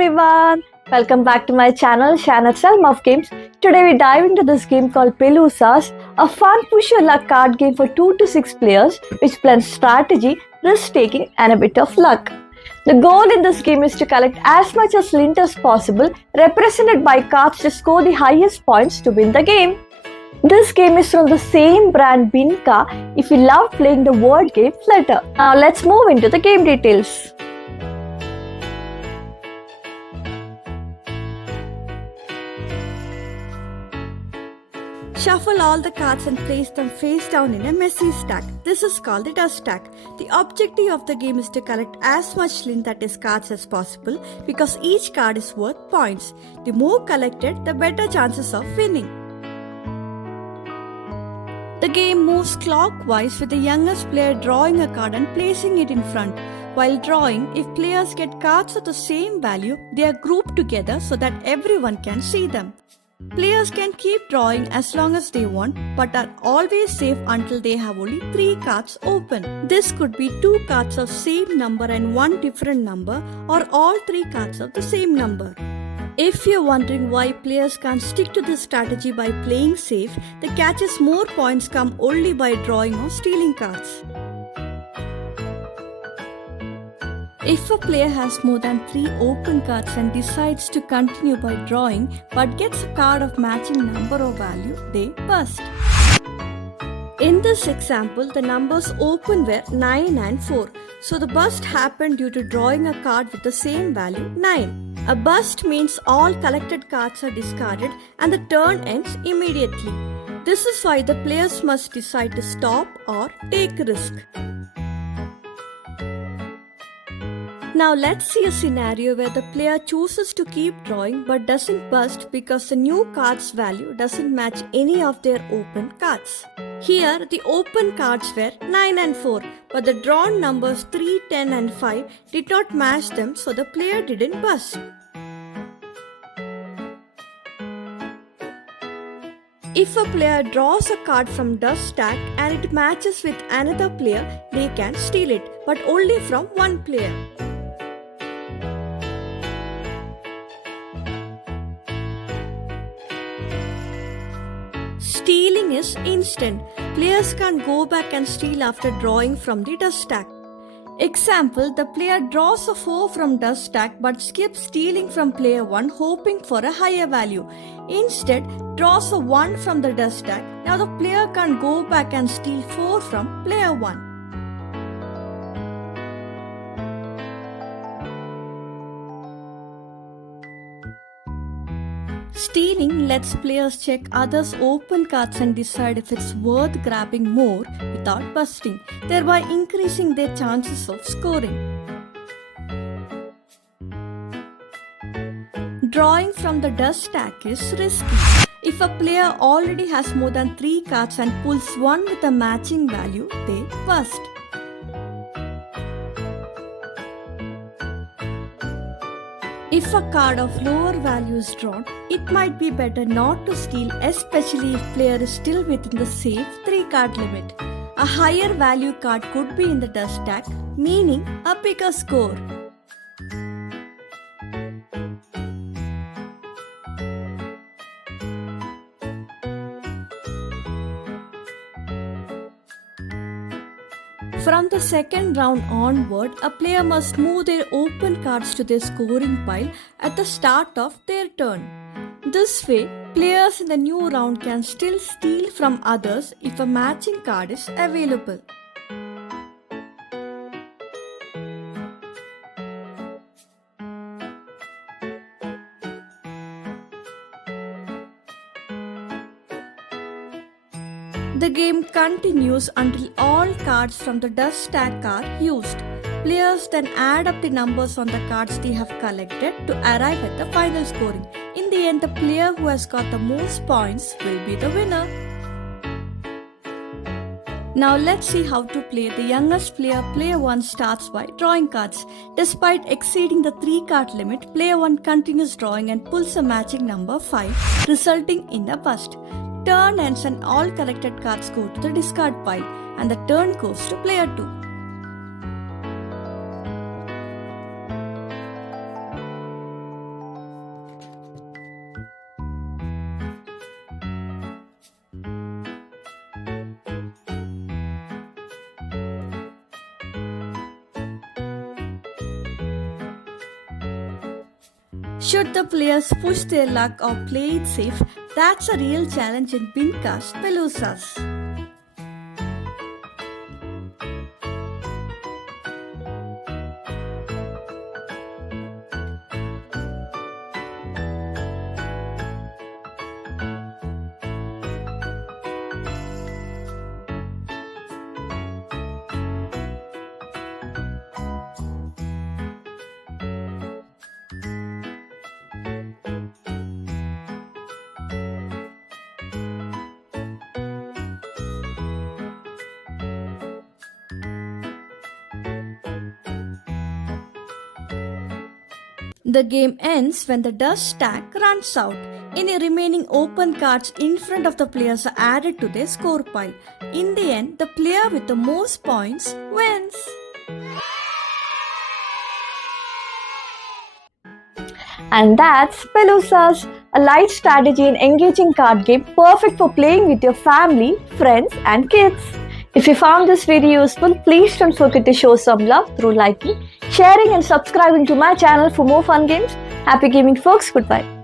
everyone! Welcome back to my channel, RealmO'Games. Today we dive into this game called Pelusas, a fun push-your-luck card game for 2 to 6 players which blends strategy, risk-taking and a bit of luck. The goal in this game is to collect as much as lint as possible, represented by cards to score the highest points to win the game. This game is from the same brand Binca if you love playing the word game Flutter. Now let's move into the game details. Shuffle all the cards and place them face down in a messy stack. This is called the dust stack. The objective of the game is to collect as much lint that is cards as possible because each card is worth points. The more collected, the better chances of winning. The game moves clockwise with the youngest player drawing a card and placing it in front. While drawing, if players get cards of the same value, they are grouped together so that everyone can see them. Players can keep drawing as long as they want, but are always safe until they have only 3 cards open. This could be 2 cards of same number and 1 different number, or all 3 cards of the same number. If you're wondering why players can't stick to this strategy by playing safe, the catch is more points come only by drawing or stealing cards. If a player has more than 3 open cards and decides to continue by drawing but gets a card of matching number or value, they bust. In this example, the numbers open were 9 and 4, so the bust happened due to drawing a card with the same value 9. A bust means all collected cards are discarded and the turn ends immediately. This is why the players must decide to stop or take risk. Now let's see a scenario where the player chooses to keep drawing but doesn't bust because the new card's value doesn't match any of their open cards. Here the open cards were 9 and 4, but the drawn numbers 3, 10 and 5 did not match them, so the player didn't bust. If a player draws a card from dust stack and it matches with another player, they can steal it, but only from one player. Stealing is instant. Players can't go back and steal after drawing from the dust stack. Example, the player draws a 4 from dust stack but skips stealing from player 1 hoping for a higher value. Instead, draws a 1 from the dust stack. Now the player can't go back and steal 4 from player 1. Stealing lets players check others' open cards and decide if it's worth grabbing more without busting, thereby increasing their chances of scoring. Drawing from the dust stack is risky. If a player already has more than 3 cards and pulls one with a matching value, they bust. If a card of lower value is drawn, it might be better not to steal, especially if player is still within the safe 3 card limit. A higher value card could be in the dust stack, meaning a bigger score. From the second round onward, a player must move their open cards to their scoring pile at the start of their turn. This way, players in the new round can still steal from others if a matching card is available. The game continues until all cards from the dust stack are used. Players then add up the numbers on the cards they have collected to arrive at the final scoring. In the end, the player who has got the most points will be the winner. Now let's see how to play. The youngest player, player 1, starts by drawing cards. Despite exceeding the 3 card limit, player 1 continues drawing and pulls a matching number 5, resulting in a bust. Turn ends and all collected cards go to the discard pile and the turn goes to player 2. Should the players push their luck or play it safe? That's a real challenge in Binca's Pelusas. The game ends when the dust stack runs out. Any remaining open cards in front of the players are added to their score pile. In the end, the player with the most points wins. And that's Pelusas, a light strategy and engaging card game perfect for playing with your family, friends, and kids. If you found this video useful, please don't forget to show some love through liking, sharing, and subscribing to my channel for more fun games. Happy gaming, folks. Goodbye.